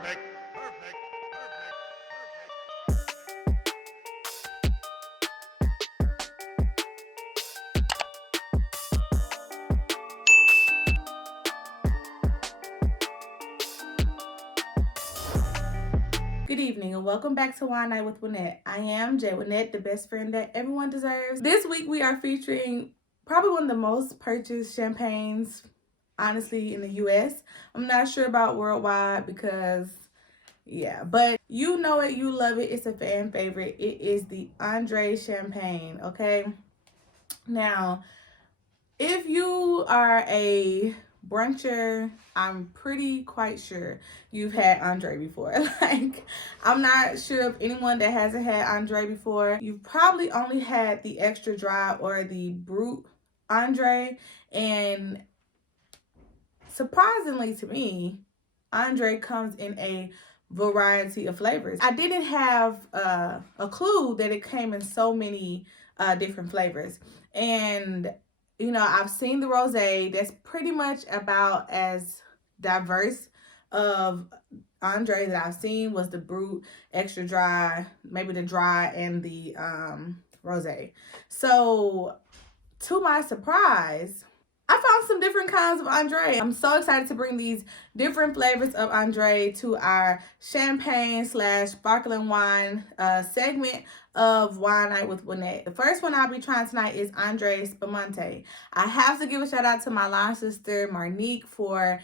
Perfect. Perfect. Good evening and welcome back to Wine Night with Winnette. I am Jay Winnette, the best friend that everyone deserves. This week we are featuring probably one of the most purchased champagnes, honestly, in the US. I'm not sure about worldwide because, yeah, but you know it, you love it. It's a fan favorite. It is the ANDRÉ champagne, okay? Now, if you are a bruncher, I'm pretty quite sure you've had ANDRÉ before. Like, I'm not sure of anyone that hasn't had ANDRÉ before. You've probably only had the extra dry or the brut ANDRÉ, and surprisingly to me, ANDRÉ comes in a variety of flavors. I didn't have a clue that it came in so many different flavors. And, you know, I've seen the rosé that's pretty much about as diverse of ANDRÉ that I've seen was the brut, extra dry, maybe the dry, and the rosé. So, to my surprise, I found some different kinds of ANDRÉ. I'm so excited to bring these different flavors of ANDRÉ to our champagne slash sparkling wine segment of Wine Night with Winnette. The first one I'll be trying tonight is ANDRÉ Spumante. I have to give a shout out to my line sister Marnique for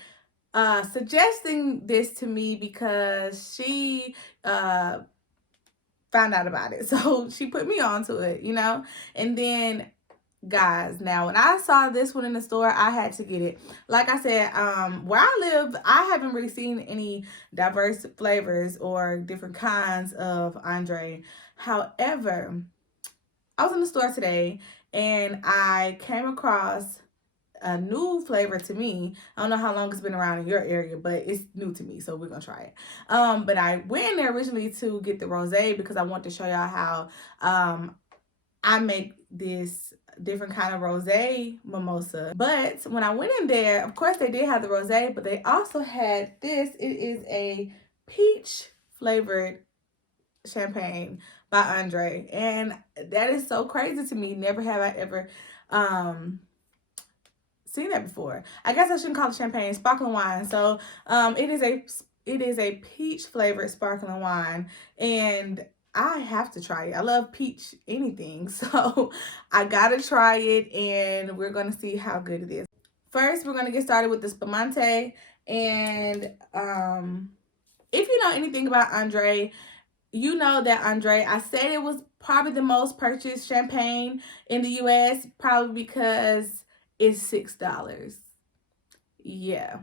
suggesting this to me because she found out about it. So she put me onto it, you know? And then guys, now when I saw this one in the store, I had to get it. Like I said, where I live, I haven't really seen any diverse flavors or different kinds of ANDRÉ. However, I was in the store today and I came across a new flavor to me. I don't know how long it's been around in your area, but it's new to me, so we're gonna try it. But I went in there originally to get the rosé because I want to show y'all how I make this different kind of rosé mimosa. But when I went in there, of course they did have the rosé, but they also had this. It is a peach flavored champagne by ANDRÉ, and that is so crazy to me. Never have I ever seen that before. I guess I shouldn't call it champagne, sparkling wine. So it is a peach flavored sparkling wine, and I have to try it. I love peach anything, so I gotta try it, and we're gonna see how good it is. First, we're gonna get started with the Spumante, and if you know anything about ANDRÉ, you know that ANDRÉ, I said it was probably the most purchased champagne in the US, probably because it's $6. Yeah.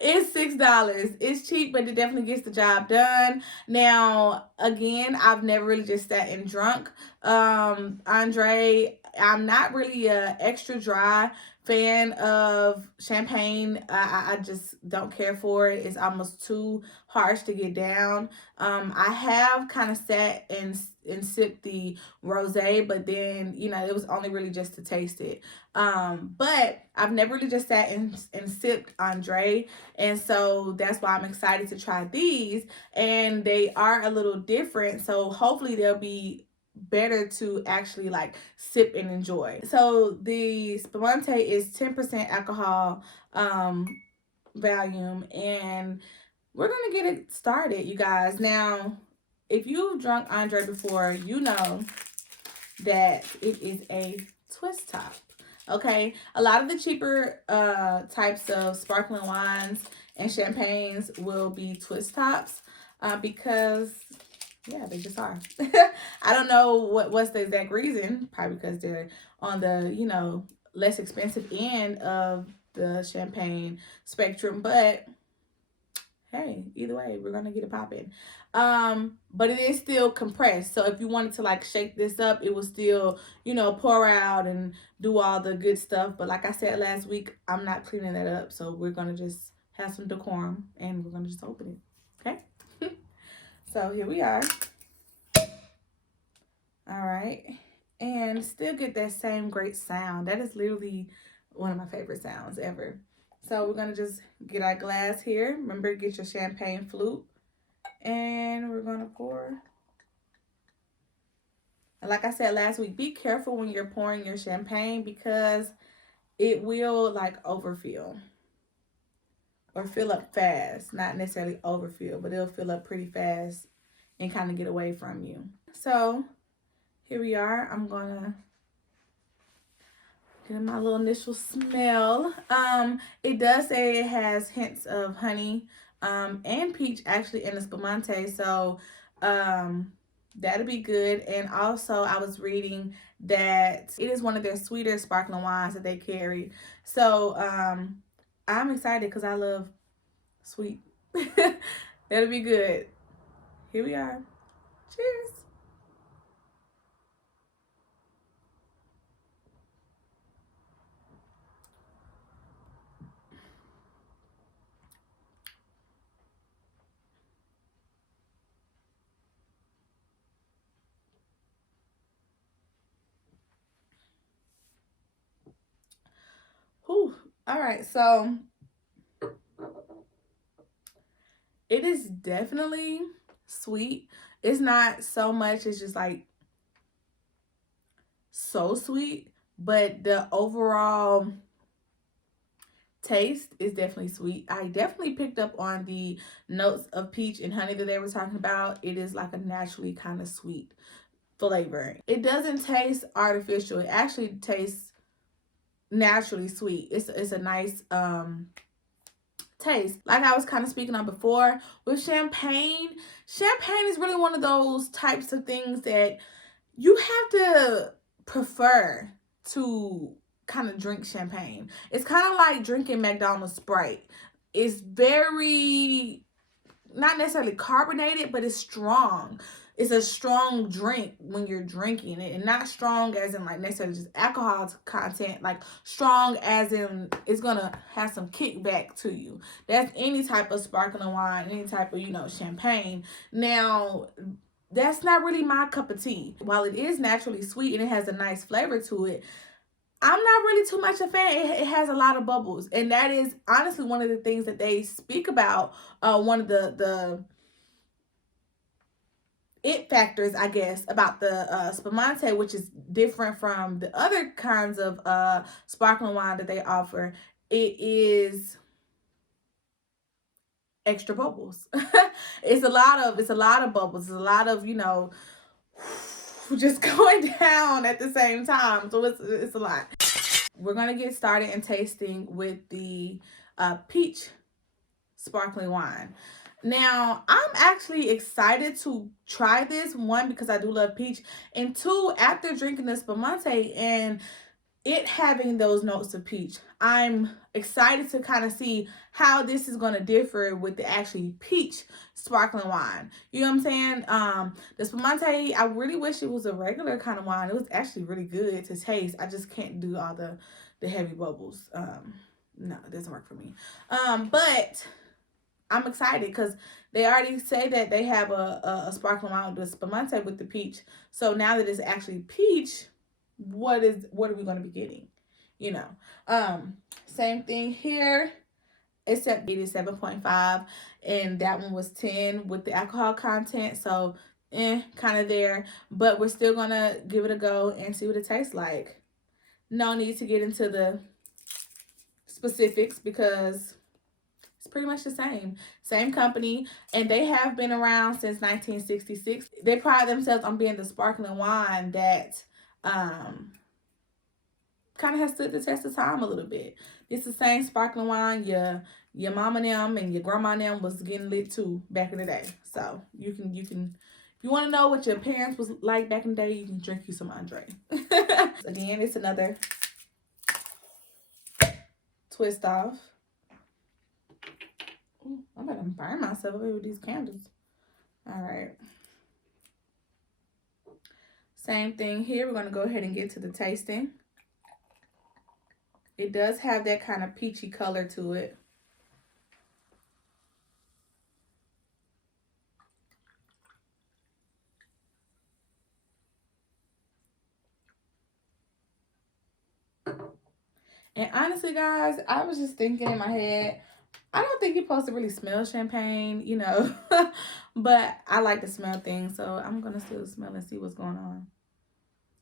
It's $6. It's cheap, but it definitely gets the job done. Now, again, I've never really just sat and drunk ANDRÉ. I'm not really a extra dry fan of champagne. I just don't care for it. It's almost too harsh to get down. I have kind of sat and sipped the rosé, but then, you know, it was only really just to taste it. But I've never really just sat and sipped ANDRÉ, and so that's why I'm excited to try these. And they are a little different, so hopefully they'll be better to actually like sip and enjoy. So the Spumante is 10% alcohol volume, and we're gonna get it started, you guys. Now, if you've drunk ANDRÉ before, you know that it is a twist top. Okay, a lot of the cheaper types of sparkling wines and champagnes will be twist tops because yeah, they just are. I don't know what's the exact reason. Probably because they're on the, you know, less expensive end of the champagne spectrum, but hey, either way, we're gonna get it popping. But it is still compressed, so if you wanted to like shake this up, it will still, you know, pour out and do all the good stuff. But like I said last week, I'm not cleaning that up, so we're gonna just have some decorum and we're gonna just open it. Okay. So here we are. All right, and still get that same great sound. That is literally one of my favorite sounds ever. So we're gonna just get our glass here. Remember, get your champagne flute. And we're gonna pour. And like I said last week, be careful when you're pouring your champagne because it will like overfill or fill up fast. Not necessarily overfill, but it'll fill up pretty fast and kind of get away from you. So here we are. I'm gonna get my little initial smell. It does say it has hints of honey and peach actually in the Spumante. So that'll be good. And also I was reading that it is one of their sweeter sparkling wines that they carry. So I'm excited because I love sweet. That'll be good. Here we are. Cheers. Whew. All right, so it is definitely sweet. It's not so much, it's just like so sweet, but the overall taste is definitely sweet. I definitely picked up on the notes of peach and honey that they were talking about. It is like a naturally kind of sweet flavor. It doesn't taste artificial. It actually tastes naturally sweet. It's a nice taste. Like I was kind of speaking on before with champagne is really one of those types of things that you have to prefer to kind of drink champagne. It's kind of like drinking McDonald's Sprite. It's very not necessarily carbonated, but it's strong. It's a strong drink when you're drinking it, and not strong as in like necessarily just alcohol content, like strong as in it's gonna have some kickback to you. That's any type of sparkling wine, any type of, you know, champagne. Now, that's not really my cup of tea. While it is naturally sweet and it has a nice flavor to it, I'm not really too much a fan. It has a lot of bubbles, and that is honestly one of the things that they speak about. One of the it factors, I guess, about the Spumante, which is different from the other kinds of sparkling wine that they offer. It is extra bubbles. It's a lot of bubbles. It's a lot of, you know, just going down at the same time. So it's a lot. We're gonna get started in tasting with the peach sparkling wine. Now, I'm actually excited to try this. One, because I do love peach, and two, after drinking the Spumante and it having those notes of peach, I'm excited to kind of see how this is going to differ with the actually peach sparkling wine. You know what I'm saying? The Spumante, I really wish it was a regular kind of wine. It was actually really good to taste. I just can't do all the heavy bubbles. No, it doesn't work for me. But I'm excited because they already say that they have a sparkling wine with Spumante with the peach. So now that it's actually peach, what are we going to be getting? You know, same thing here, except it is 7.5, and that one was 10 with the alcohol content. So, kind of there, but we're still gonna give it a go and see what it tastes like. No need to get into the specifics because it's pretty much the same company, and they have been around since 1966. They pride themselves on being the sparkling wine that kind of has stood the test of time a little bit. It's the same sparkling wine your mama and them and your grandma and them was getting lit too back in the day. So you can if you want to know what your parents was like back in the day, you can drink you some Andre. Again, it's another twist off. Ooh, I'm gonna burn myself away with these candles. All right. Same thing here. We're gonna go ahead and get to the tasting. It does have that kind of peachy color to it. And honestly, guys, I was just thinking in my head, I don't think you're supposed to really smell champagne, you know, but I like to smell things, so I'm gonna still smell and see what's going on.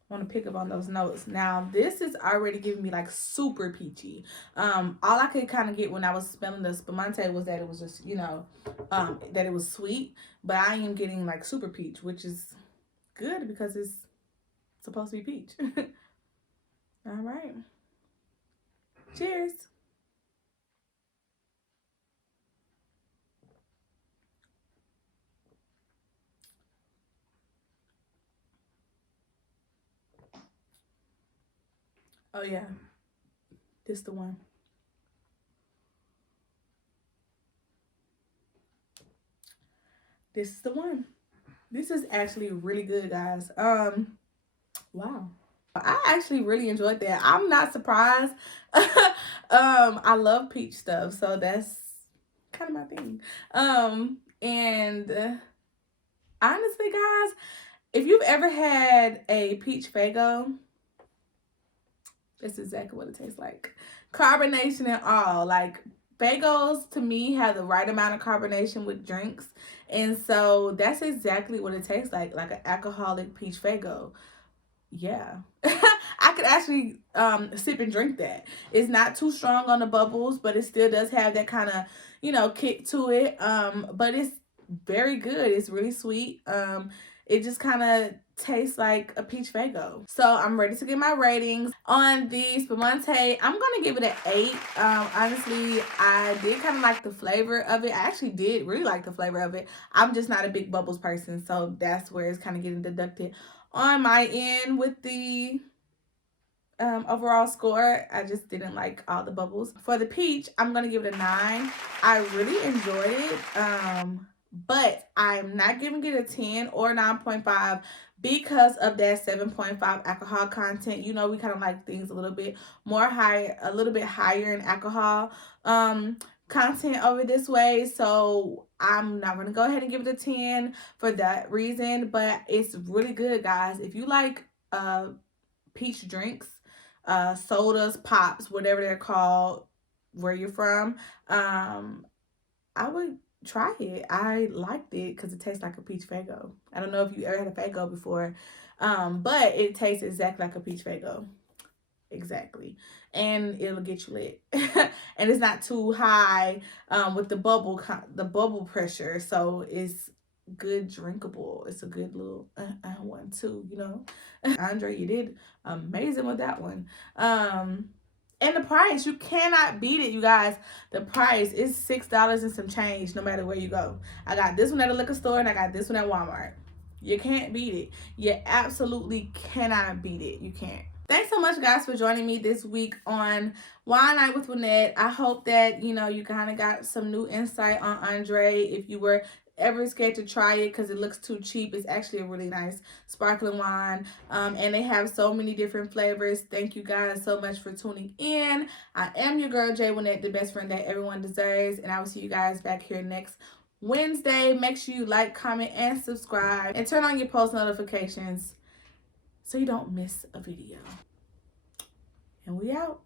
Want to pick up on those notes. Now, this is already giving me like super peachy. All I could kind of get when I was smelling the Spumante was that it was just, you know, that it was sweet, but I am getting like super peach, which is good because it's supposed to be peach. All right. Cheers. Oh yeah, this the one. This is the one. This is actually really good, guys. Wow. I actually really enjoyed that. I'm not surprised. I love peach stuff, so that's kind of my thing. And honestly, guys, if you've ever had a peach Fago, that's exactly what it tastes like. Carbonation and all. Like, Fagos to me have the right amount of carbonation with drinks. And so that's exactly what it tastes like an alcoholic peach Fago. Yeah. I could actually sip and drink that. It's not too strong on the bubbles, but it still does have that kind of, you know, kick to it. But it's very good. It's really sweet. It just kind of tastes like a peach Fago. So I'm ready to get my ratings on the Spumante. I'm gonna give it an 8. Honestly, I did kind of like the flavor of it. I actually did really like the flavor of it. I'm just not a big bubbles person, so that's where it's kind of getting deducted on my end with the overall score. I just didn't like all the bubbles. For the peach, I'm gonna give it a 9. I really enjoyed it, but I'm not giving it a 10 or 9.5 because of that 7.5 alcohol content. You know, we kind of like things a little bit more higher, a little bit higher in alcohol content over this way. So I'm not gonna go ahead and give it a 10 for that reason, but it's really good, guys. If you like peach drinks, sodas, pops, whatever they're called, where you're from, I would try it. I liked it because it tastes like a peach Fago. I don't know if you ever had a Fago before, but it tastes exactly like a peach Fago. Exactly. And it'll get you lit. And it's not too high with the bubble pressure, so it's good drinkable. It's a good little one too, you know. Andre, you did amazing with that one. And the price, you cannot beat it, you guys. The price is $6 and some change no matter where you go. I got this one at a liquor store and I got this one at Walmart. You can't beat it. You absolutely cannot beat it. You can't. Thanks so much, guys, for joining me this week on Wine Night with Lynette. I hope that, you know, you kind of got some new insight on Andre. If you were ever scared to try it because it looks too cheap, it's actually a really nice sparkling wine. And they have so many different flavors. Thank you guys so much for tuning in. I am your girl, Jay Lynette, the best friend that everyone deserves. And I will see you guys back here next Wednesday. Make sure you like, comment, and subscribe. And turn on your post notifications so you don't miss a video. And we out.